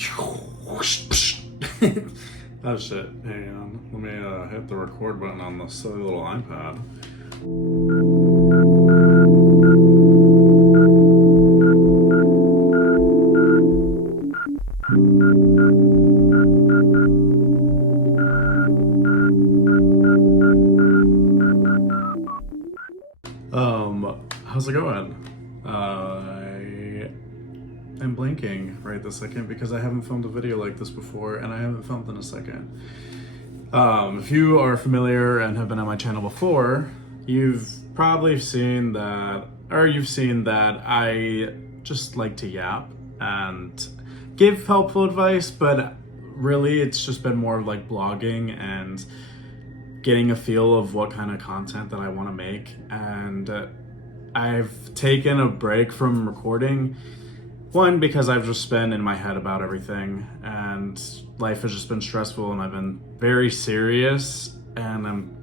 Oh shit, hang on. Let me hit the record button on the silly little iPad. How's it going? I am blanking right this second because I haven't filmed a video like this before, and I haven't filmed in a second. If you are familiar and have been on my channel before, you've probably seen that, or you've seen that I just like to yap and give helpful advice, but really it's just been more of like blogging and getting a feel of what kind of content that I want to make. And I've taken a break from recording, one, because I've just been in my head about everything and life has just been stressful and I've been very serious, and I'm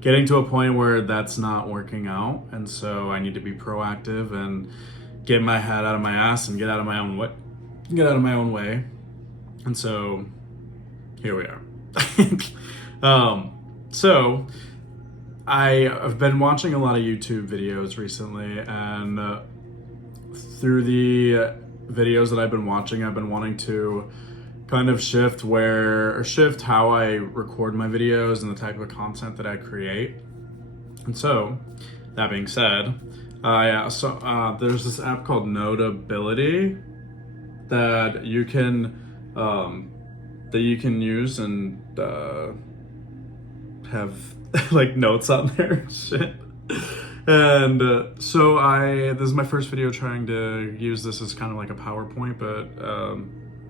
getting to a point where that's not working out, and so I need to be proactive and get my head out of my ass and get out of my own way. And so here we are. So I've been watching a lot of YouTube videos recently, and through the videos that I've been watching, I've been wanting to kind of shift how I record my videos and the type of content that I create. And so, that being said, there's this app called Notability that you can use and have like notes on there and shit. And so this is my first video trying to use this as kind of like a PowerPoint, but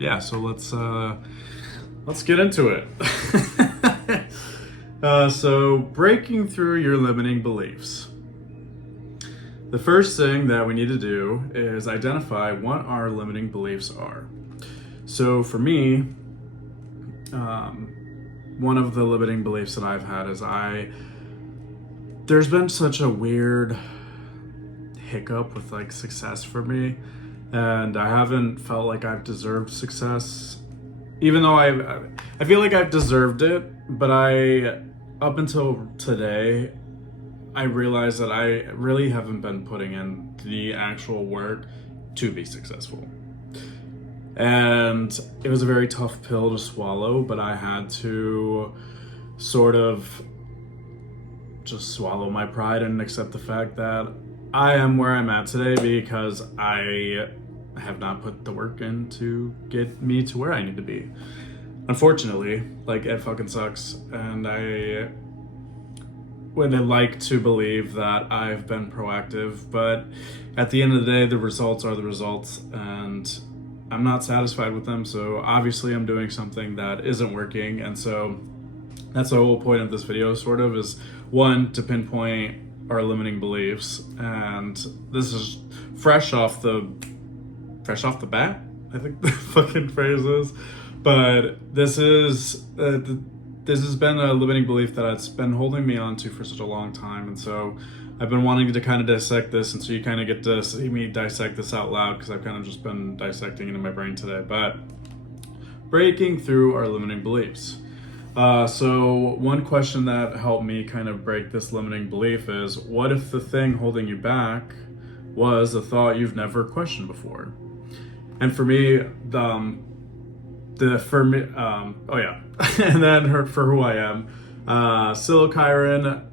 yeah, so let's get into it. So breaking through your limiting beliefs. The first thing that we need to do is identify what our limiting beliefs are. So for me, one of the limiting beliefs that I've had is there's been such a weird hiccup with like success for me, and I haven't felt like I've deserved success, even though I feel like I've deserved it, but up until today, I realized that I really haven't been putting in the actual work to be successful. And it was a very tough pill to swallow, but I had to sort of just swallow my pride and accept the fact that I am where I'm at today because I have not put the work in to get me to where I need to be. Unfortunately, like, it fucking sucks, and I would like to believe that I've been proactive, but at the end of the day, the results are the results, and I'm not satisfied with them, so obviously I'm doing something that isn't working. And so that's the whole point of this video, sort of, is one, to pinpoint our limiting beliefs. And this is fresh off the bat, I think the fucking phrase is. But this has been a limiting belief that it's been holding me on to for such a long time. And so I've been wanting to kind of dissect this, and so you kind of get to see me dissect this out loud because I've kind of just been dissecting it in my brain today. But breaking through our limiting beliefs. So one question that helped me kind of break this limiting belief is, what if the thing holding you back was a thought you've never questioned before? And for me, and then for who I am, Silo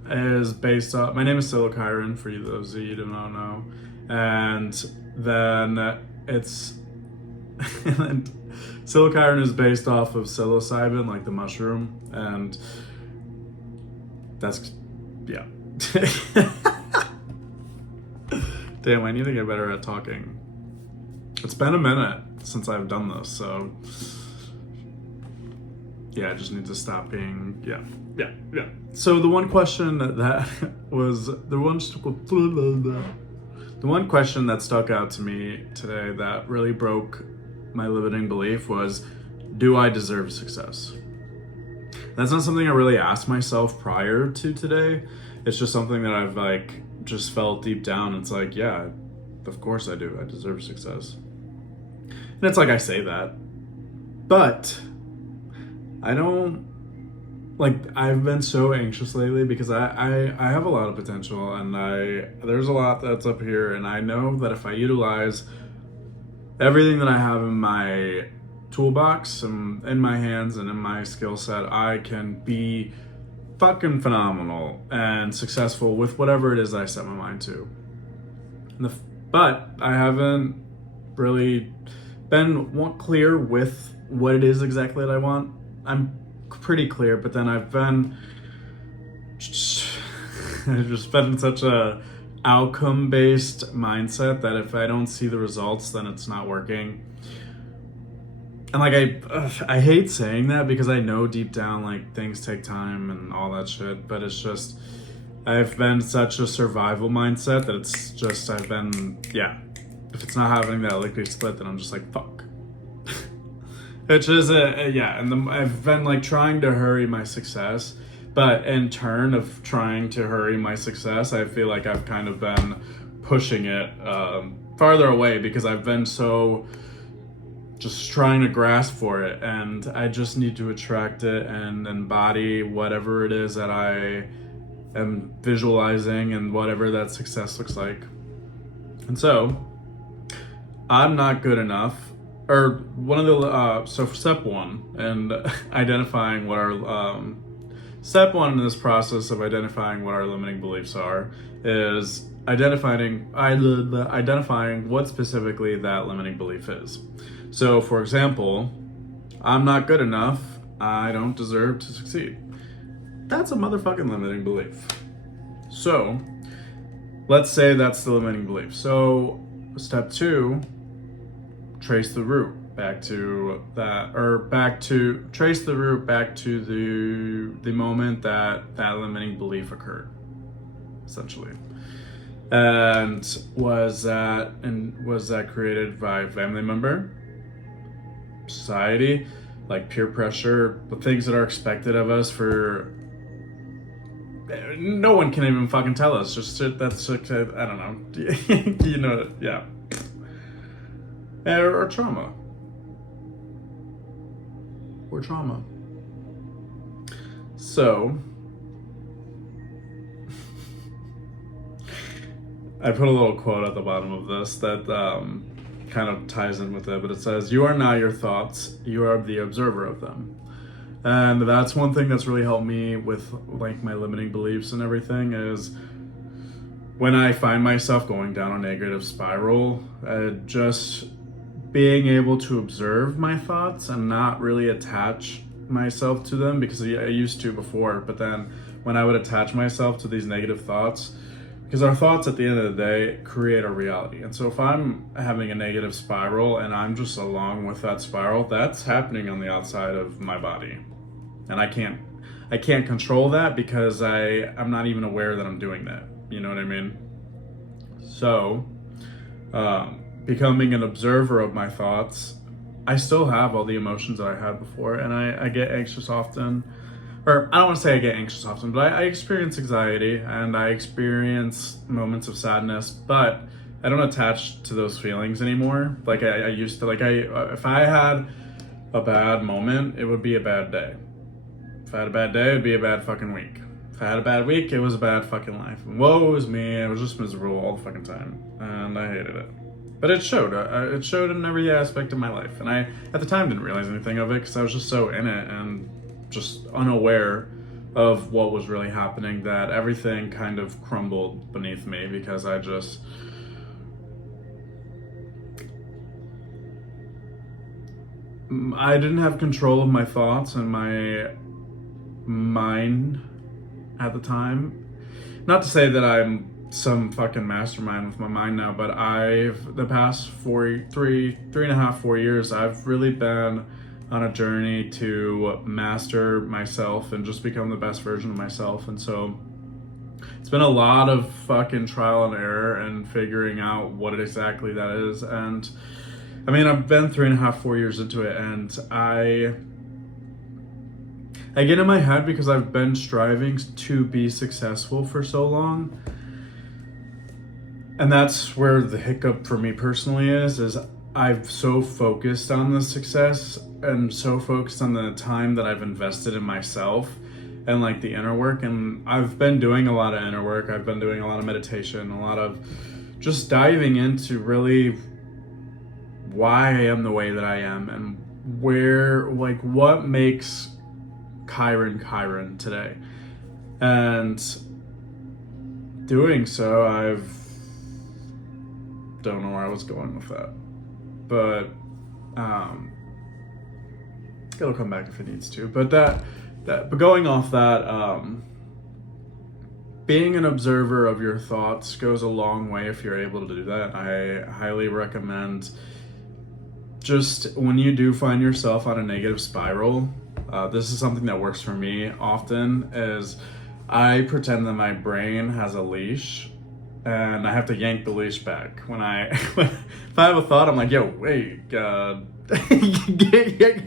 is based on, my name is Silo for you those of you who don't know, and then it's and Silo is based off of psilocybin, like the mushroom, and that's, yeah. Damn, I need to get better at talking. It's been a minute since I've done this, so yeah, I just need to stop being, yeah. So the one question the one question that stuck out to me today that really broke my limiting belief was, do I deserve success? That's not something I really asked myself prior to today. It's just something that I've like just felt deep down. It's like, yeah, of course I do. I deserve success. And it's like I say that, But I don't, like, I've been so anxious lately because I have a lot of potential, and there's a lot that's up here, and I know that if I utilize everything that I have in my toolbox and in my hands and in my skill set, I can be fucking phenomenal and successful with whatever it is that I set my mind to. But I haven't really been clear with what it is exactly that I want. I'm pretty clear, but then I've just been in such a outcome-based mindset that if I don't see the results, then it's not working. And like I hate saying that because I know deep down like things take time and all that shit, but it's just I've been such a survival mindset that it's just if it's not happening that lickety split, then I'm just like fuck. Which is I've been like trying to hurry my success, but in turn of trying to hurry my success, I feel like I've kind of been pushing it farther away because I've been so just trying to grasp for it, and I just need to attract it and embody whatever it is that I am visualizing and whatever that success looks like. And so I'm not good enough, or one of the so for step one and identifying what our step one in this process of identifying what our limiting beliefs are is identifying what specifically that limiting belief is. So, for example, I'm not good enough, I don't deserve to succeed. That's a motherfucking limiting belief. So, let's say that's the limiting belief. So, step two, trace the root back to that, or trace the root back to the moment that limiting belief occurred, essentially. And was that created by a family member? Society, like peer pressure, the things that are expected of us for no one can even fucking tell us. That's I don't know. You know, yeah. Or trauma. Or trauma. So I put a little quote at the bottom of this that kind of ties in with it, but it says, "You are not your thoughts, you are the observer of them." And that's one thing that's really helped me with like my limiting beliefs and everything is when I find myself going down a negative spiral, just being able to observe my thoughts and not really attach myself to them, because I used to before, but then when I would attach myself to these negative thoughts, because our thoughts at the end of the day create a reality. And so if I'm having a negative spiral and I'm just along with that spiral, that's happening on the outside of my body. And I can't control that because I'm not even aware that I'm doing that. You know what I mean? So, becoming an observer of my thoughts, I still have all the emotions that I had before, and I get anxious often. Or I don't want to say I get anxious often, but I experience anxiety and I experience moments of sadness, but I don't attach to those feelings anymore. Like I used to, like if I had a bad moment, it would be a bad day. If I had a bad day, it would be a bad fucking week. If I had a bad week, it was a bad fucking life. And woe is me, it was just miserable all the fucking time. And I hated it. But it showed. It showed in every aspect of my life. And I, at the time, didn't realize anything of it because I was just so in it and just unaware of what was really happening, that everything kind of crumbled beneath me because I didn't have control of my thoughts and my mind at the time. Not to say that I'm some fucking mastermind with my mind now, but the past 4 years, I've really been on a journey to master myself and just become the best version of myself. And so it's been a lot of fucking trial and error and figuring out what exactly that is. And I mean, I've been 4 years into it, and I get in my head because I've been striving to be successful for so long. And that's where the hiccup for me personally is I've so focused on the success and so focused on the time that I've invested in myself and like the inner work. And I've been doing a lot of inner work. I've been doing a lot of meditation, a lot of just diving into really why I am the way that I am and where, like, what makes Kyron today. And doing so, don't know where I was going with that, but it'll come back if it needs to. But but going off that, being an observer of your thoughts goes a long way if you're able to do that. I highly recommend, just when you do find yourself on a negative spiral, this is something that works for me often, is I pretend that my brain has a leash and I have to yank the leash back. When if I have a thought, I'm like, yo, wait, get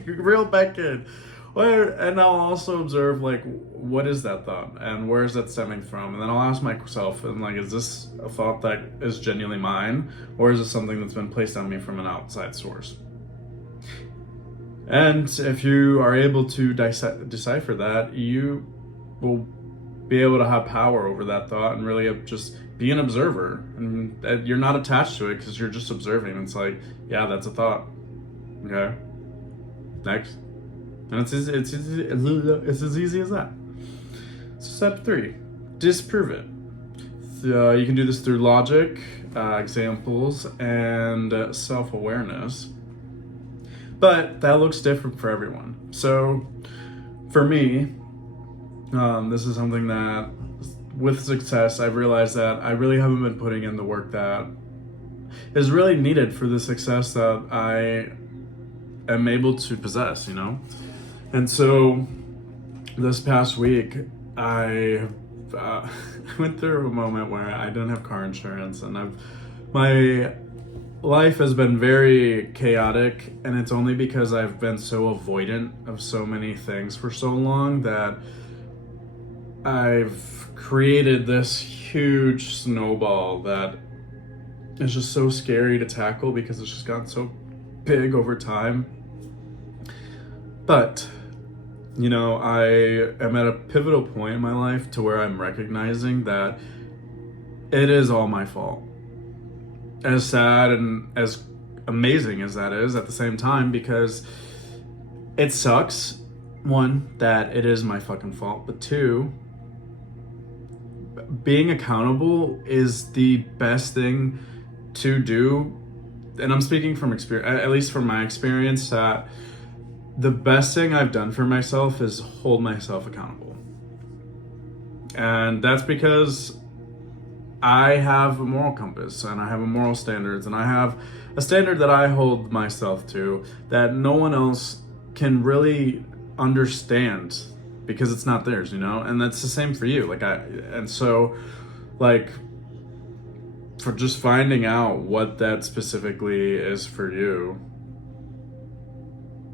reel back in. And I'll also observe, like, what is that thought and where is that stemming from? And then I'll ask myself, and like, is this a thought that is genuinely mine, or is it something that's been placed on me from an outside source? And if you are able to decipher that, you will be able to have power over that thought and really just be an observer. And you're not attached to it because you're just observing. It's like, yeah, that's a thought. Okay. Next. And it's as easy as that. So step 3, disprove it. You can do this through logic, examples, and self-awareness. But that looks different for everyone. So for me, this is something that with success, I've realized that I really haven't been putting in the work that is really needed for the success that I am able to possess, you know? And so this past week, I went through a moment where I didn't have car insurance, and my life has been very chaotic, and it's only because I've been so avoidant of so many things for so long that I've created this huge snowball that is just so scary to tackle because it's just gotten so big over time. But, you know, I am at a pivotal point in my life to where I'm recognizing that it is all my fault. As sad and as amazing as that is at the same time, because it sucks, 1, that it is my fucking fault, but 2, being accountable is the best thing to do. And I'm speaking from experience, at least from my experience, that the best thing I've done for myself is hold myself accountable. And that's because I have a moral compass and I have a moral standards, and I have a standard that I hold myself to that no one else can really understand because it's not theirs, you know? And that's the same for you. So for just finding out what that specifically is for you.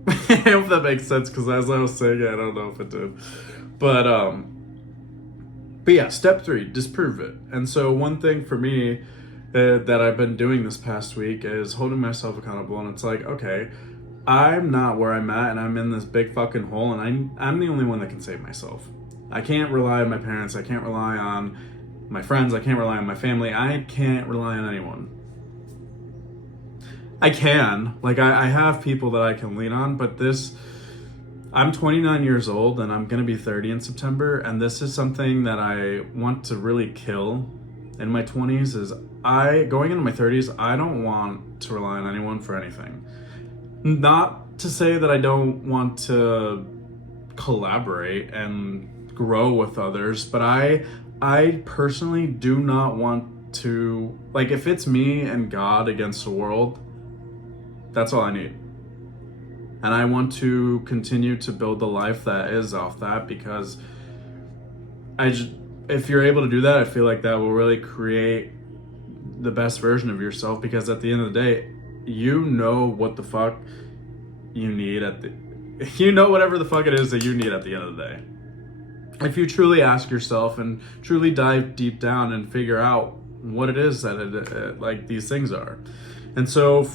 I hope that makes sense, because as I was saying it, I don't know if it did. But yeah, step 3, disprove it. And so one thing for me that I've been doing this past week is holding myself accountable. And it's like, okay, I'm not where I'm at, and I'm in this big fucking hole, and I'm the only one that can save myself. I can't rely on my parents. I can't rely on my friends. I can't rely on my family. I can't rely on anyone. I can. I have people that I can lean on, but I'm 29 years old, and I'm going to be 30 in September, and this is something that I want to really kill in my 20s, is going into my 30s, I don't want to rely on anyone for anything. Not to say that I don't want to collaborate and grow with others, but I personally do not want to, if it's me and God against the world, that's all I need. And I want to continue to build the life that is off that, because if you're able to do that, I feel like that will really create the best version of yourself, because at the end of the day, you know what the fuck you need you know whatever the fuck it is that you need at the end of the day. If you truly ask yourself and truly dive deep down and figure out what it is that these things are. And so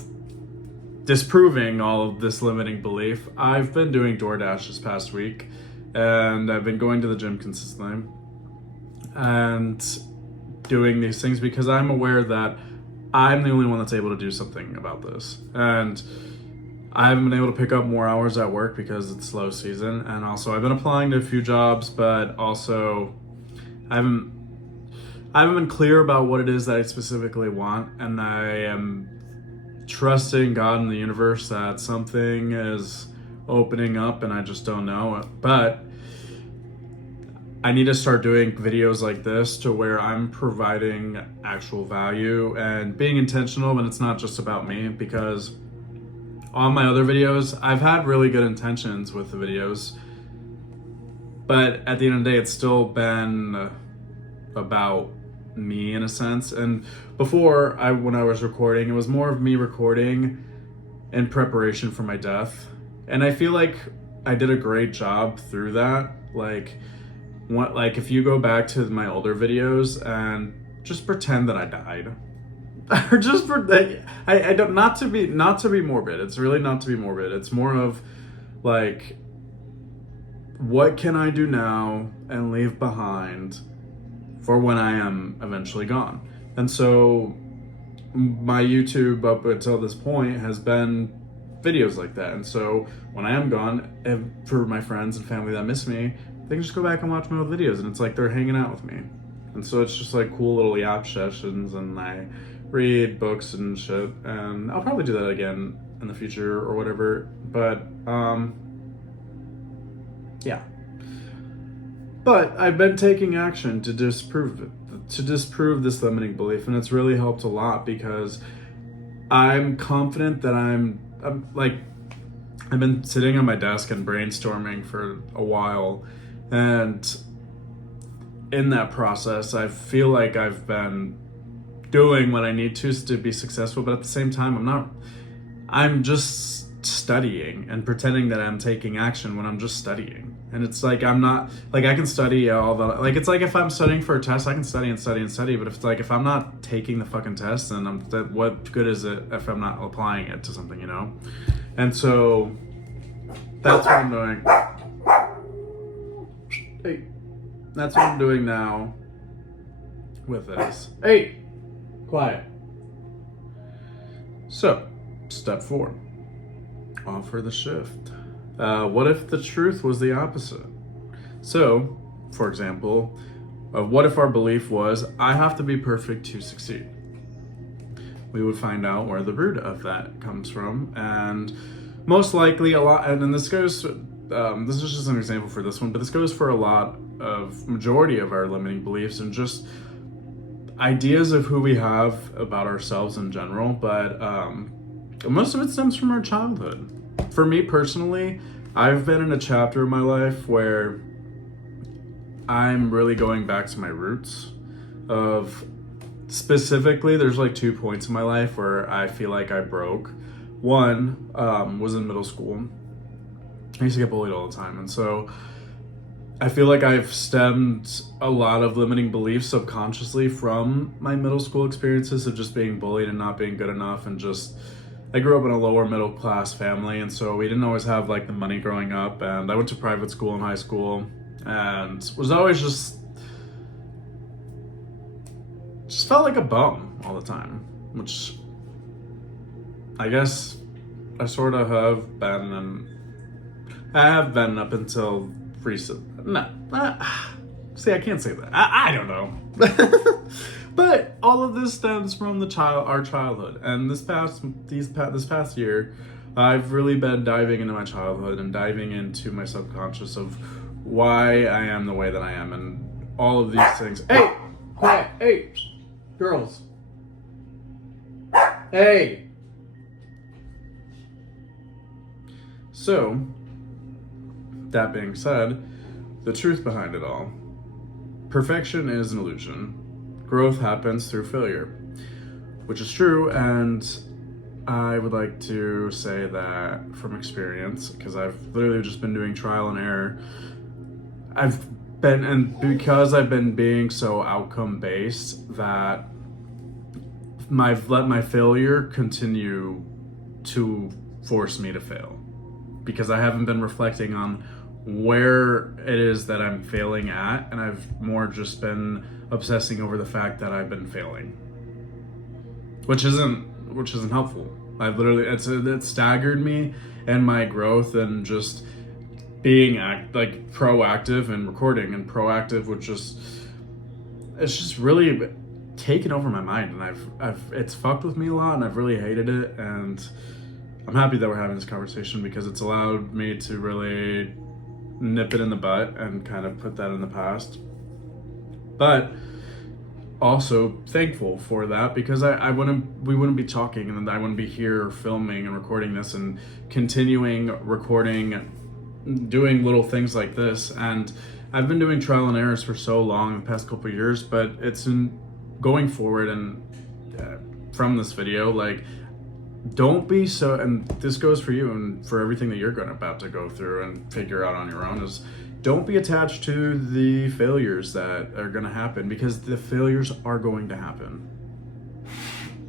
disproving all of this limiting belief, I've been doing DoorDash this past week, and I've been going to the gym consistently and doing these things because I'm aware that I'm the only one that's able to do something about this. And I haven't been able to pick up more hours at work because it's slow season, and also I've been applying to a few jobs, but also I haven't been clear about what it is that I specifically want, and I am trusting God and the universe that something is opening up, and I just don't know it. But I need to start doing videos like this to where I'm providing actual value and being intentional when it's not just about me, because on my other videos, I've had really good intentions with the videos, but at the end of the day, it's still been about me in a sense. And before, when I was recording, it was more of me recording in preparation for my death, and I feel like I did a great job through that. Like if you go back to my older videos and just pretend that I died, or just I don't, not to be morbid. It's really not to be morbid. It's more of like, what can I do now and leave behind for when I am eventually gone? And so my YouTube up until this point has been videos like that. And so when I am gone, for my friends and family that miss me, they can just go back and watch my old videos, and it's like they're hanging out with me. And so it's just like cool little yap sessions, and I read books and shit, and I'll probably do that again in the future or whatever. But yeah. But I've been taking action to disprove this limiting belief, and it's really helped a lot, because I'm confident that I'm like, I've been sitting on my desk and brainstorming for a while, and in that process, I feel like I've been doing what I need to be successful, but at the same time, I'm just studying and pretending that I'm taking action when I'm just studying. And it's like, I'm not, like, I can study all the, like, it's like if I'm studying for a test, I can study and study and study, but if I'm not taking the fucking test, then what good is it if I'm not applying it to something, you know? And so that's what I'm doing. Hey, that's what I'm doing now with this. Hey, quiet. So, step 4, offer the shift. What if the truth was the opposite? So, for example, what if our belief was, I have to be perfect to succeed? We would find out where the root of that comes from, and most likely a lot, and then this goes, this is just an example for this one, but this goes for a lot of majority of our limiting beliefs and just ideas of who we have about ourselves in general, but most of it stems from our childhood. For me personally, I've been in a chapter of my life where I'm really going back to my roots of, specifically, there's like 2 points in my life where I feel like I broke. One was in middle school. I used to get bullied all the time, and so I feel like I've stemmed a lot of limiting beliefs subconsciously from my middle school experiences of just being bullied and not being good enough, and just, I grew up in a lower middle class family, and so we didn't always have like the money growing up, and I went to private school in high school and was always just felt like a bum all the time, which I guess I sort of have been, and I have been up until recent. No, see, I can't say that. I don't know. But all of this stems from our childhood, and this past year, I've really been diving into my childhood and diving into my subconscious of why I am the way that I am, and all of these things. Hey, quiet. Hey, girls. Hey. So, that being said, the truth behind it all. Perfection is an illusion. Growth happens through failure, which is true, and I would like to say that from experience, because I've literally just been doing trial and error. Because I've been being so outcome based, that I've let my failure continue to force me to fail, because I haven't been reflecting on where it is that I'm failing at, and I've more just been obsessing over the fact that I've been failing, which isn't helpful. I've literally it staggered me and my growth, and just being proactive and recording and proactive, which it's just really taken over my mind, and it's fucked with me a lot, and I've really hated it. And I'm happy that we're having this conversation, because it's allowed me to really nip it in the butt and kind of put that in the past. But also thankful for that, because we wouldn't be talking, and I wouldn't be here filming and recording this and continuing recording, doing little things like this. And I've been doing trial and errors for so long, the past couple of years, but it's in going forward, and from this video, like, don't be so, and this goes for you and for everything that you're about to go through and figure out on your own, is don't be attached to the failures that are going to happen, because the failures are going to happen.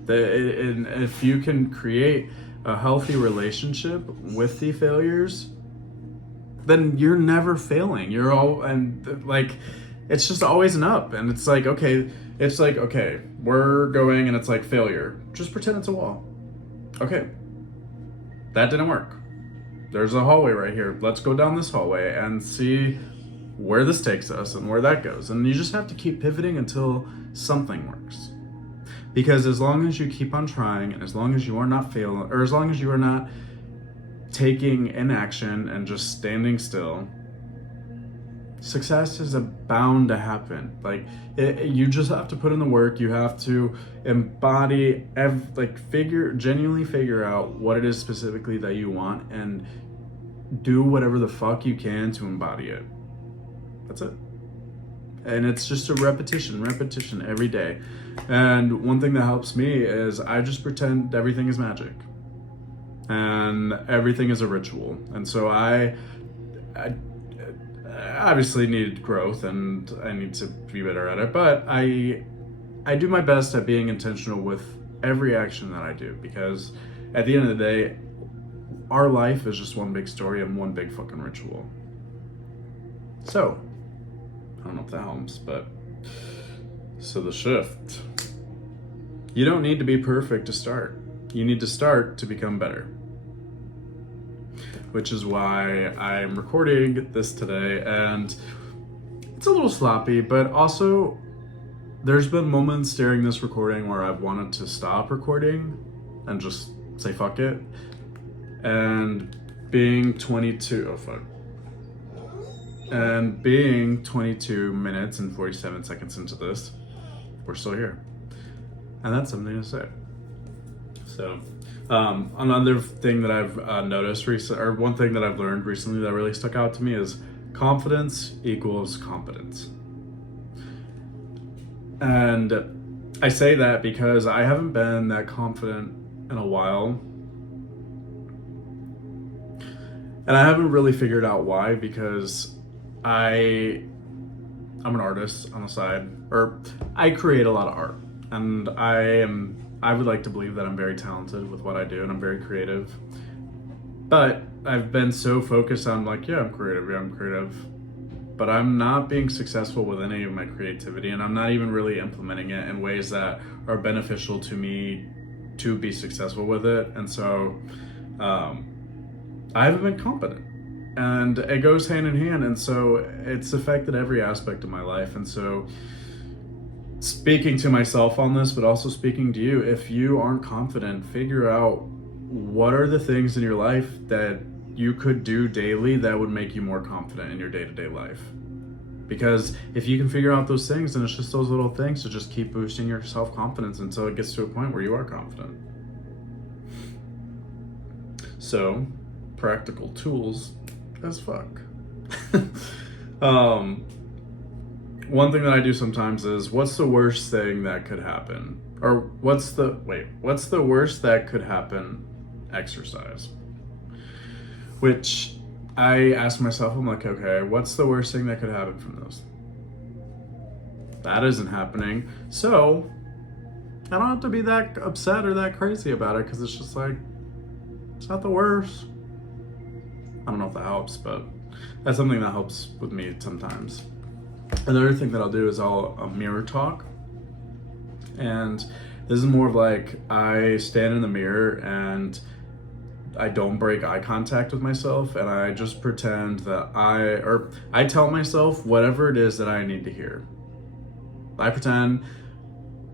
And if you can create a healthy relationship with the failures, then you're never failing. You're all, and like, it's just always an up. And it's like, okay, we're going, and it's like failure. Just pretend it's a wall. Okay, that didn't work. There's a hallway right here. Let's go down this hallway and see where this takes us and where that goes. And you just have to keep pivoting until something works. Because as long as you keep on trying, and as long as you are not failing, or as long as you are not taking inaction and just standing still, success is bound to happen. Like, you just have to put in the work. You have to embody, genuinely figure out what it is specifically that you want, and do whatever the fuck you can to embody it. That's it. And it's just a repetition every day. And one thing that helps me is I just pretend everything is magic, and everything is a ritual. And so I obviously need growth, and I need to be better at it, but I do my best at being intentional with every action that I do, because at the end of the day, our life is just one big story and one big fucking ritual. So, I don't know if that helps, but so the shift. You don't need to be perfect to start. You need to start to become better. Which is why I'm recording this today, and it's a little sloppy, but also there's been moments during this recording where I've wanted to stop recording and just say fuck it. And being 22 minutes and 47 seconds into this, we're still here. And that's something to say. So, another thing that I've noticed recently, or one thing that I've learned recently that really stuck out to me, is confidence equals competence. And I say that because I haven't been that confident in a while. And I haven't really figured out why, because I'm an artist on the side, or I create a lot of art, and I would like to believe that I'm very talented with what I do, and I'm very creative. But I've been so focused on I'm creative, but I'm not being successful with any of my creativity, and I'm not even really implementing it in ways that are beneficial to me to be successful with it. And so I haven't been competent, and it goes hand in hand. And so it's affected every aspect of my life. And so, speaking to myself on this, but also speaking to you, if you aren't confident, figure out what are the things in your life that you could do daily that would make you more confident in your day-to-day life. Because if you can figure out those things, then it's just those little things to just keep boosting your self-confidence until it gets to a point where you are confident. So, practical tools as fuck. One thing that I do sometimes is, what's the worst thing that could happen? Or what's the worst that could happen exercise? Which I ask myself, I'm like, okay, what's the worst thing that could happen from this? That isn't happening. So I don't have to be that upset or that crazy about it, because it's just like, It's not the worst. I don't know if that helps, but that's something that helps with me sometimes. Another thing that I'll do is I'll mirror talk. And this is more of like I stand in the mirror and I don't break eye contact with myself, and I just pretend that I tell myself whatever it is that I need to hear. I pretend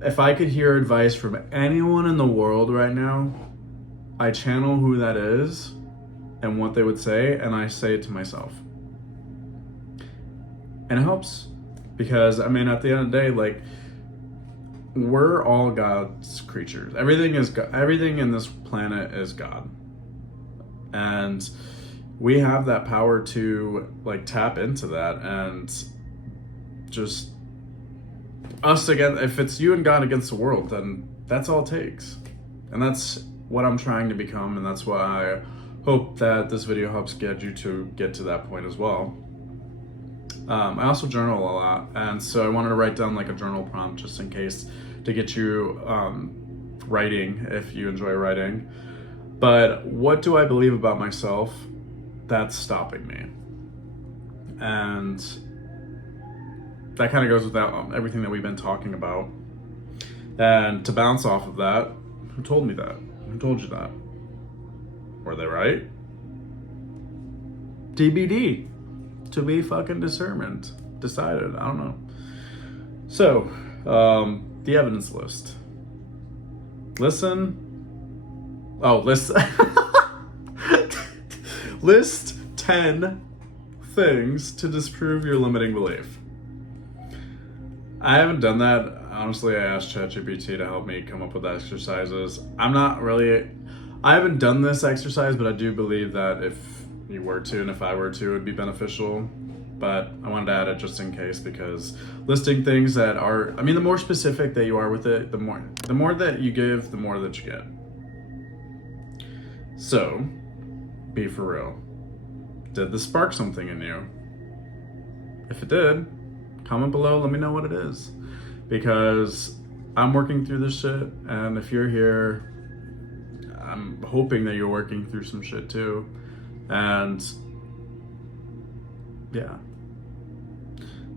if I could hear advice from anyone in the world right now, I channel who that is and what they would say, and I say it to myself. And it helps because, I mean, at the end of the day, like, we're all God's creatures. Everything in this planet is God. And we have that power to, like, tap into that and just us again. If it's you and God against the world, then that's all it takes. And that's what I'm trying to become, and that's why I hope that this video helps get you to get to that point as well. I also journal a lot, and so I wanted to write down like a journal prompt just in case to get you writing if you enjoy writing. But what do I believe about myself that's stopping me? And that kind of goes with everything that we've been talking about. And to bounce off of that, who told me that? Who told you that? Were they right? TBD. To be fucking decided. I don't know. So, the evidence list. Listen. List 10 things to disprove your limiting belief. I haven't done that. Honestly, I asked ChatGPT to help me come up with exercises. I haven't done this exercise, but I do believe that if you were to, and if I were to, it would be beneficial. But I wanted to add it just in case, because listing things that are, I mean, the more specific that you are with it, the more that you give, the more that you get. So, be for real. Did this spark something in you? If it did, comment below, let me know what it is. Because I'm working through this shit, and if you're here, I'm hoping that you're working through some shit too. And yeah,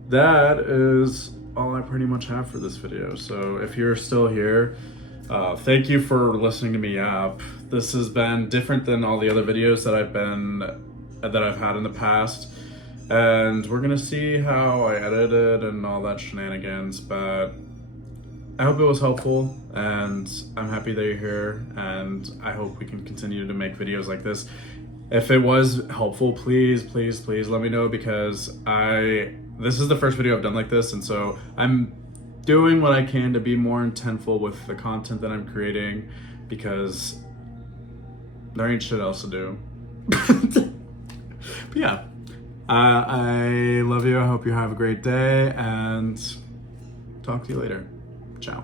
that is all I pretty much have for this video. So if you're still here, thank you for listening to me yap. This has been different than all the other videos that I've had in the past. And we're gonna see how I edited and all that shenanigans, but I hope it was helpful, and I'm happy that you're here, and I hope we can continue to make videos like this. If it was helpful, please let me know, because this is the first video I've done like this, and so I'm doing what I can to be more intentful with the content that I'm creating, because there ain't shit else to do. But yeah. I love you. I hope you have a great day, and talk to you later. Ciao.